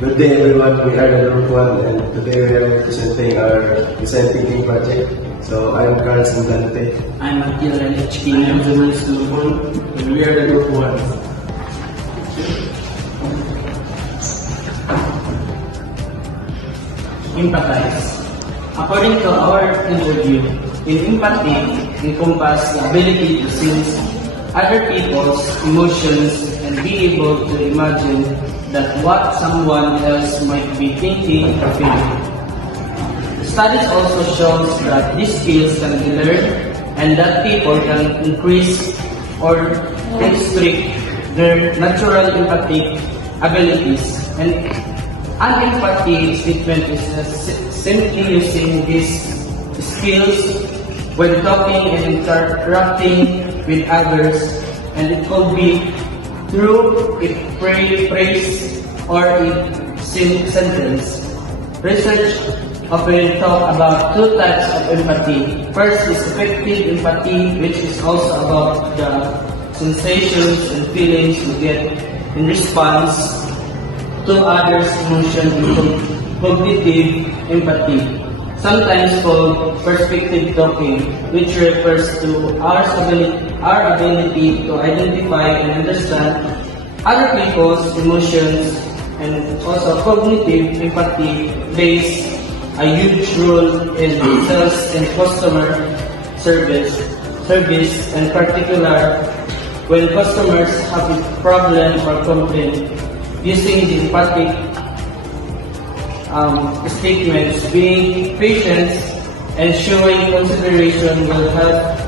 Good day everyone, we are the Group 1 and today we are presenting our design thinking project. So I'm Carl Singante. I'm Akil HK, I'm journalist Group 1, and we are the Group 1. Empathize. According to our interview, in empathy encompass the ability to sense other people's emotions and be able to imagine that what someone else might be thinking or feeling. Studies also shows that these skills can be learned and that people can increase or restrict their natural empathic abilities. And an empathy statement is simply using these skills when talking and interacting with others, and it could be through a phrase or a sentence. Research often talk about two types of empathy. First is effective empathy, which is also about the sensations and feelings we get in response to others' emotion, and cognitive empathy, sometimes called perspective talking, which refers to our ability to identify and understand other people's emotions, and also cognitive empathy plays a huge role in sales and customer service, in particular when customers have a problem or complaint. Using the empathic statements, being patient and showing consideration will help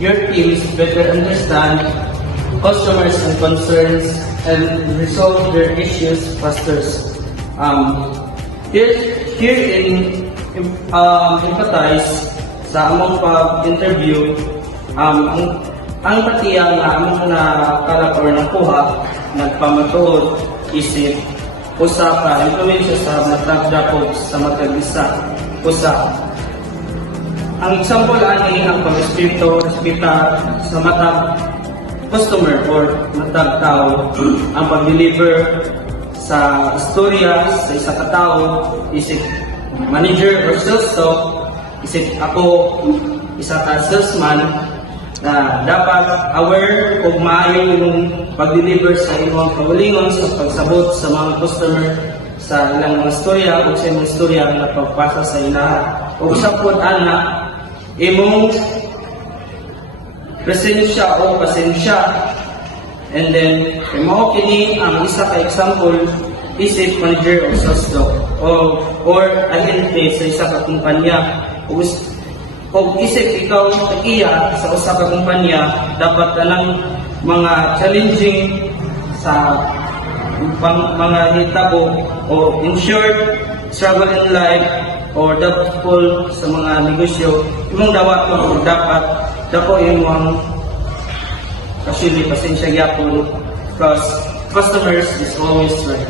your teams better understand customers and concerns and resolve their issues faster. Here in empathize sa among pag-interview, ang empathiya nga among nakalap or nakuha, nagpamatuod, isip, usa ka influensya sa matag dapog sa matag isa, usa. Ang example ani ang respeta sa matag customer or matag tao, ang pag-deliver sa istorya sa isa ka tao, isip manager or sales stock, isip ako isa ka salesman, na dapat aware o maayo yung pag-deliver sa inyong kaulingon sa pagsabot sa mga customer sa ilang mga storya o sa inyong storya na pagpasa sa ilaha. O sa po imong presensya o pasensya. And then, mo kini ang isa ka example, isip manager o sales stock or agente sa isa ka kumpanya. Kung isip ikaw tagiya sa usa ka kumpanya, dapat kanang mga challenging sa mga hitabo o in short, struggle in life or doubtful sa mga negosyo, imong dawat mo dapat dako imong actually pasensya gyapon because customers is always right.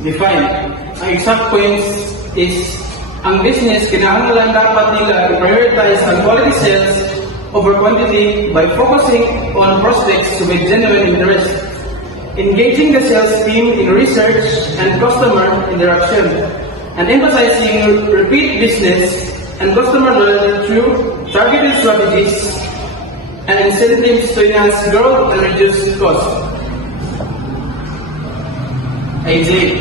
Define. Ang exact points is ang business, kinahanglan dapat nila i-prioritize ang quality sales over quantity by focusing on prospects with genuine interest, engaging the sales team in research and customer interaction, and emphasizing repeat business and customer loyalty through targeted strategies and incentives to enhance growth and reduce costs. AJ.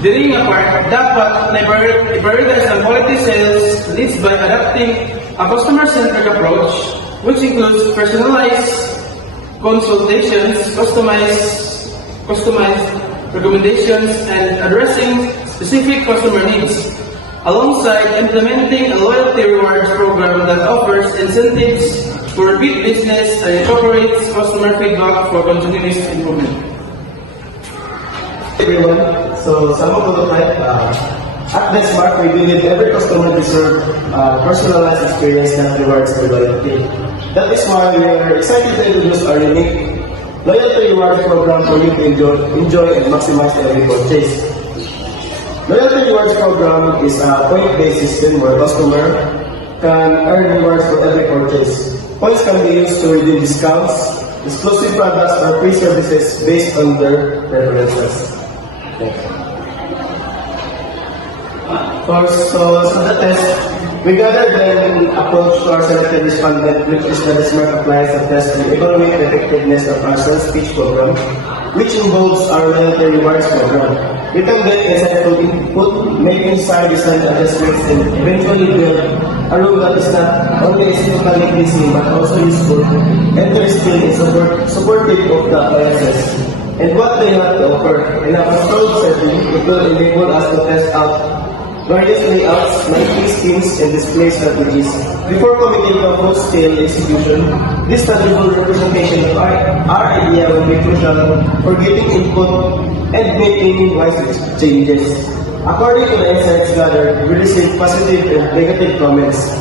During a part, dapat i-prioritize ang quality sales leads by adopting a customer-centric approach, which includes personalized consultations, customized recommendations, and addressing specific customer needs, alongside implementing a loyalty rewards program that offers incentives for repeat business and incorporates customer feedback for continuous improvement. Everyone, so some of the type at Benchmark, we believe every customer deserves personalized experience that rewards their loyalty. That is why we are excited to introduce our unique loyalty rewards program for you to enjoy and maximize every purchase. Loyalty rewards program is a point-based system where customer can earn rewards for every purchase. Points can be used to redeem discounts, exclusive products, or free services based on their preferences. First, so the test, we gathered an approach to our selected respondent, which is the SMART applies the test to evaluate the effectiveness of our self-speech program, which involves our loyalty rewards program. We can get insightful input, make inside design adjustments, and eventually build a rule that is not only aesthetically pleasing but also useful, interesting, and supportive of the appliances and what they have to offer. In a controlled setting, it will enable us to test out various layouts, lighting schemes, and display strategies. Before committing to a full-scale execution, this tangible representation of our idea will be crucial for getting input and making wise changes. According to the insights gathered, we received positive and negative comments.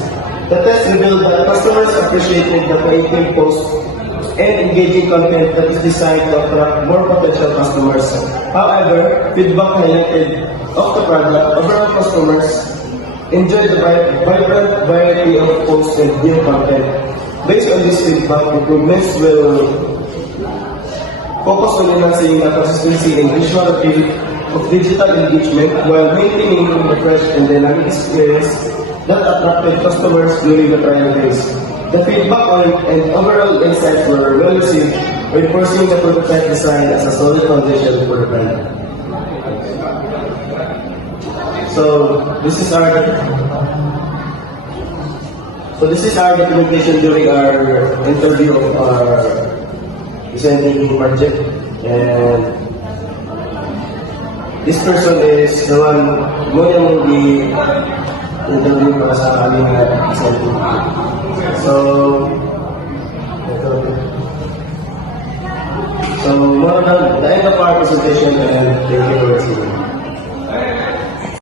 The test revealed that customers appreciated the creative posts and engaging content that is designed to attract more potential customers. However, feedback highlighted of the product, overall customers enjoy the vibrant variety of posts and new content. Based on this feedback, improvements will focus on enhancing the consistency and visual appeal of digital engagement while maintaining a fresh and dynamic experience that attracted customers during the trial phase. The feedback and overall insights were well received, reinforcing the prototype design as a solid foundation for the brand. So this is our documentation during our interview of our design thinking project, and this person is the one muna mong interview para sa aming design thinking. So more than the end of our presentation, and